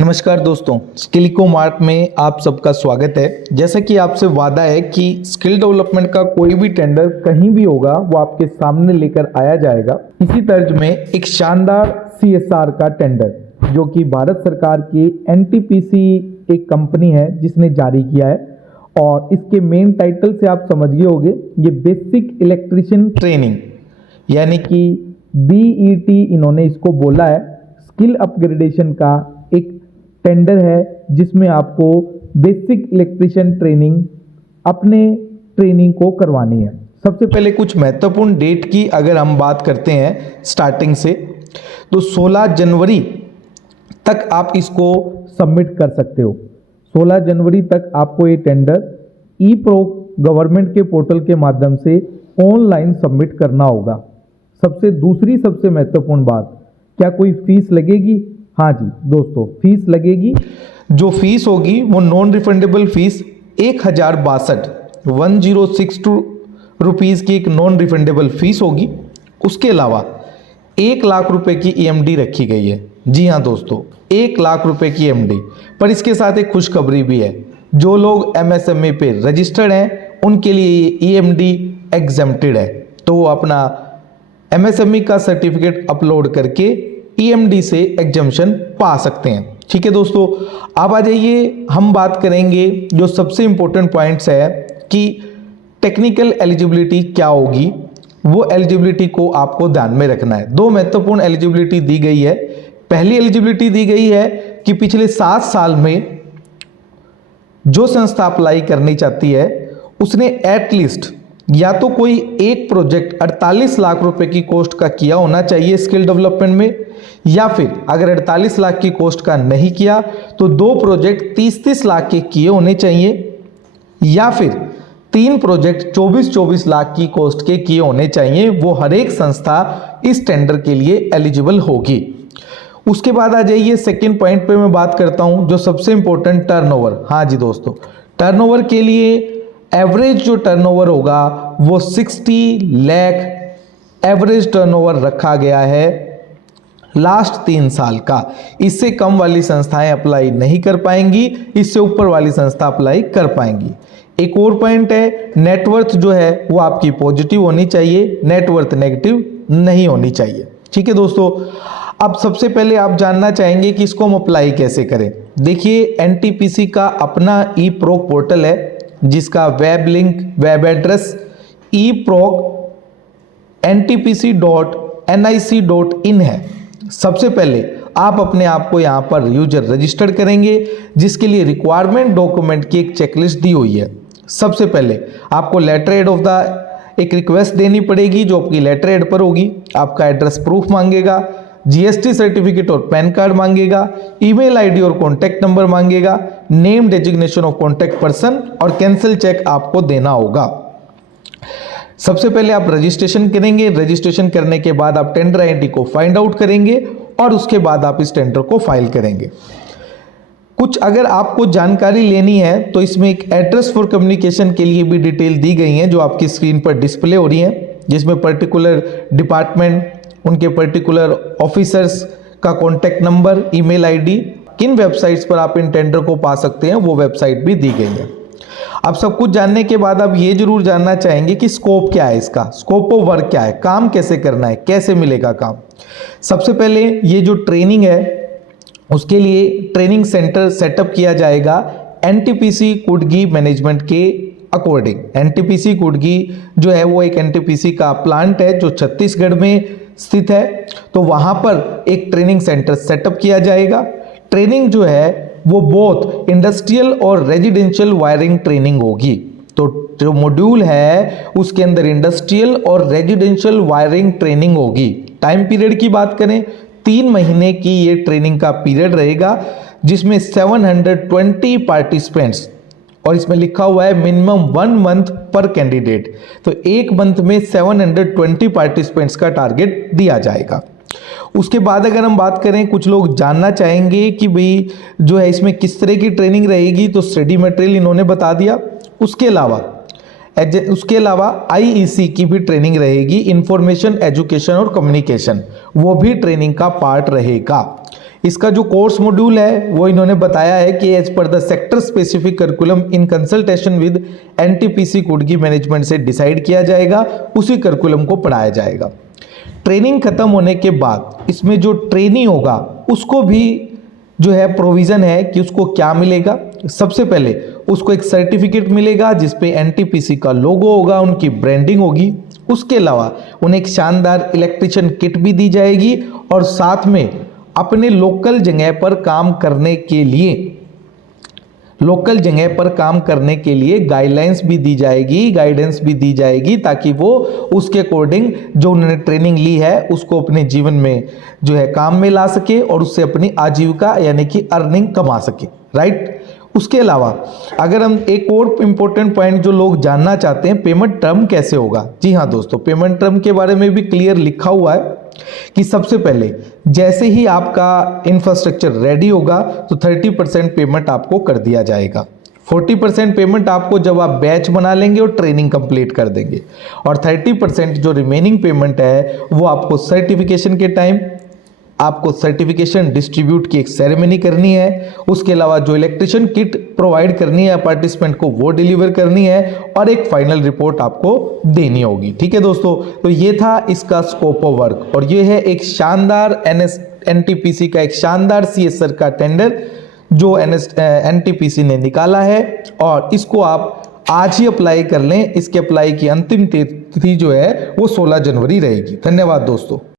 नमस्कार दोस्तों, स्किलिको मार्ट में आप सबका स्वागत है। जैसा कि आपसे वादा है कि स्किल डेवलपमेंट का कोई भी टेंडर कहीं भी होगा वो आपके सामने लेकर आया जाएगा। इसी तर्ज में एक शानदार CSR का टेंडर जो कि भारत सरकार की NTPC एक कंपनी है जिसने जारी किया है, और इसके मेन टाइटल से आप समझ गए होंगे, ये बेसिक इलेक्ट्रीशियन ट्रेनिंग यानी कि BET इन्होंने इसको बोला है। स्किल अपग्रेडेशन का एक टेंडर है जिसमें आपको बेसिक इलेक्ट्रीशियन ट्रेनिंग अपने ट्रेनिंग को करवानी है। सबसे पहले कुछ महत्वपूर्ण डेट की अगर हम बात करते हैं स्टार्टिंग से, तो 16 जनवरी तक आप इसको सबमिट कर सकते हो। 16 जनवरी तक आपको ये टेंडर ई-प्रो गवर्नमेंट के पोर्टल के माध्यम से ऑनलाइन सबमिट करना होगा। सबसे महत्वपूर्ण बात, क्या कोई फीस लगेगी? हाँ जी दोस्तों, फीस लगेगी। जो फीस होगी वो नॉन रिफंडेबल फीस 1062 रुपीज़ की एक नॉन रिफंडेबल फीस होगी। उसके अलावा 1 लाख रुपए की EMD रखी गई है। जी हाँ दोस्तों, 1 लाख रुपए की EMD। पर इसके साथ एक खुशखबरी भी है, जो लोग MSME पे रजिस्टर्ड हैं उनके लिए ये EMD एग्जेम्प्टेड है, तो वो अपना MSME का सर्टिफिकेट अपलोड करके EMD से एग्जम्पशन पा सकते हैं। ठीक है दोस्तों, अब आ जाइए, हम बात करेंगे जो सबसे इंपॉर्टेंट पॉइंट्स है कि टेक्निकल एलिजिबिलिटी क्या होगी। वो एलिजिबिलिटी को आपको ध्यान में रखना है। 2 महत्वपूर्ण एलिजिबिलिटी दी गई है। पहली एलिजिबिलिटी दी गई है कि पिछले 7 साल में जो संस्था अप्लाई करनी चाहती है उसने एटलीस्ट या तो कोई एक प्रोजेक्ट 48 लाख रुपए की कॉस्ट का किया होना चाहिए स्किल डेवलपमेंट में, या फिर अगर 48 लाख की कॉस्ट का नहीं किया तो 2 प्रोजेक्ट 30-30 लाख के किए होने चाहिए, या फिर 3 प्रोजेक्ट 24-24 लाख की कॉस्ट के किए होने चाहिए। वो हर एक संस्था इस टेंडर के लिए एलिजिबल होगी। उसके बाद आ जाइए सेकेंड पॉइंट पे मैं बात करता हूं, जो सबसे इंपॉर्टेंट टर्नओवर। हाँ जी दोस्तों, टर्नओवर के लिए एवरेज जो टर्नओवर होगा वो 60 लाख एवरेज टर्नओवर रखा गया है लास्ट 3 साल का। इससे कम वाली संस्थाएं अप्लाई नहीं कर पाएंगी, इससे ऊपर वाली संस्था अप्लाई कर पाएंगी। एक और पॉइंट है, नेटवर्थ जो है वो आपकी पॉजिटिव होनी चाहिए, नेटवर्थ नेगेटिव नहीं होनी चाहिए। ठीक है दोस्तों, अब सबसे पहले आप जानना चाहेंगे कि इसको हम अप्लाई कैसे करें। देखिए, NTPC का अपना ई-प्रो पोर्टल है जिसका web link, web address eprocntpc.nic.in है। सबसे पहले आप अपने आप को यहाँ पर यूजर रजिस्टर्ड करेंगे, जिसके लिए रिक्वायरमेंट डॉक्यूमेंट की एक चेकलिस्ट दी हुई है। सबसे पहले आपको लेटर हेड ऑफ द एक रिक्वेस्ट देनी पड़ेगी, जो आपकी लेटर हेड पर होगी। आपका एड्रेस प्रूफ मांगेगा, GST सर्टिफिकेट और पैन कार्ड मांगेगा, ईमेल आईडी और कॉन्टैक्ट नंबर मांगेगा, name designation of contact person और कैंसिल चेक आपको देना होगा। सबसे पहले आप रजिस्ट्रेशन करेंगे। रजिस्ट्रेशन करने के बाद आप टेंडर आईडी को फाइंड आउट करेंगे और उसके बाद आप इस टेंडर को फाइल करेंगे। कुछ अगर आपको जानकारी लेनी है तो इसमें एक एड्रेस फॉर कम्युनिकेशन के लिए भी डिटेल दी गई है, जो आपकी स्क्रीन पर डिस्प्ले हो रही है, जिसमें पर्टिकुलर डिपार्टमेंट, उनके पर्टिकुलर ऑफिसर्स का कॉन्टैक्ट नंबर, ईमेल आईडी, किन वेबसाइट्स पर आप इन टेंडर को पा सकते हैं वो वेबसाइट भी दी गई है। अब सब कुछ जानने के बाद आप ये जरूर जानना चाहेंगे कि स्कोप क्या है, इसका स्कोप ऑफ वर्क क्या है, काम कैसे करना है, कैसे मिलेगा काम। सबसे पहले ये जो ट्रेनिंग है उसके लिए ट्रेनिंग सेंटर सेटअप किया जाएगा NTPC कुडगी मैनेजमेंट के अकॉर्डिंग। NTPC कुडगी जो है वो एक NTPC का प्लांट है जो छत्तीसगढ़ में स्थित है, तो वहां पर एक ट्रेनिंग सेंटर सेटअप किया जाएगा। ट्रेनिंग जो है वो बोथ इंडस्ट्रियल और रेजिडेंशियल वायरिंग ट्रेनिंग होगी। तो जो मॉड्यूल है उसके अंदर इंडस्ट्रियल और रेजिडेंशियल वायरिंग ट्रेनिंग होगी। टाइम पीरियड की बात करें, 3 महीने की ये ट्रेनिंग का पीरियड रहेगा, जिसमें 720 पार्टिसिपेंट्स, और इसमें लिखा हुआ है मिनिमम 1 मंथ पर कैंडिडेट, तो 1 मंथ में 720 पार्टिसिपेंट्स का टारगेट दिया जाएगा। उसके बाद अगर हम बात करें, कुछ लोग जानना चाहेंगे कि भाई जो है इसमें किस तरह की ट्रेनिंग रहेगी, तो स्टडी मटेरियल इन्होंने बता दिया। उसके अलावा IEC की भी ट्रेनिंग रहेगी, इंफॉर्मेशन एजुकेशन और कम्युनिकेशन, वो भी ट्रेनिंग का पार्ट रहेगा। इसका जो कोर्स मॉड्यूल है वो इन्होंने बताया है कि as per the sector specific curriculum in consultation with NTPC Kudgi management से डिसाइड किया जाएगा, उसी करिकुलम को पढ़ाया जाएगा। ट्रेनिंग खत्म होने के बाद इसमें जो ट्रेनी होगा उसको भी जो है प्रोविज़न है कि उसको क्या मिलेगा। सबसे पहले उसको एक सर्टिफिकेट मिलेगा जिस पे एनटीपीसी का लोगो होगा, उनकी ब्रांडिंग होगी। उसके अलावा उन्हें एक शानदार इलेक्ट्रिशियन किट भी दी जाएगी और साथ में अपने लोकल जगह पर काम करने के लिए गाइडलाइंस भी दी जाएगी, गाइडेंस भी दी जाएगी, ताकि वो उसके अकॉर्डिंग जो उन्होंने ट्रेनिंग ली है उसको अपने जीवन में जो है काम में ला सके और उससे अपनी आजीविका यानी कि अर्निंग कमा सके, राइट। उसके अलावा अगर हम एक और इम्पोर्टेंट पॉइंट जो लोग जानना चाहते हैं, पेमेंट टर्म कैसे होगा। जी हाँ दोस्तों, पेमेंट टर्म के बारे में भी क्लियर लिखा हुआ है कि सबसे पहले जैसे ही आपका इंफ्रास्ट्रक्चर रेडी होगा तो 30% पेमेंट आपको कर दिया जाएगा। 40% पेमेंट आपको जब आप बैच बना लेंगे और ट्रेनिंग कंप्लीट कर देंगे, और 30% जो रिमेनिंग पेमेंट है वो आपको सर्टिफिकेशन के टाइम, आपको सर्टिफिकेशन डिस्ट्रीब्यूट की एक सेरेमनी करनी है, उसके अलावा जो इलेक्ट्रिशियन किट प्रोवाइड करनी है पार्टिसिपेंट को वो डिलीवर करनी है, और एक फाइनल रिपोर्ट आपको देनी होगी। ठीक है दोस्तों, तो ये था इसका स्कोप ऑफ वर्क, और ये है एक शानदार एनटीपीसी का एक शानदार सीएसआर का टेंडर जो एनटीपीसी ने निकाला है, और इसको आप आज ही अप्लाई कर लें। इसके अप्लाई की अंतिम तिथि जो है वो 16 जनवरी रहेगी। धन्यवाद दोस्तों।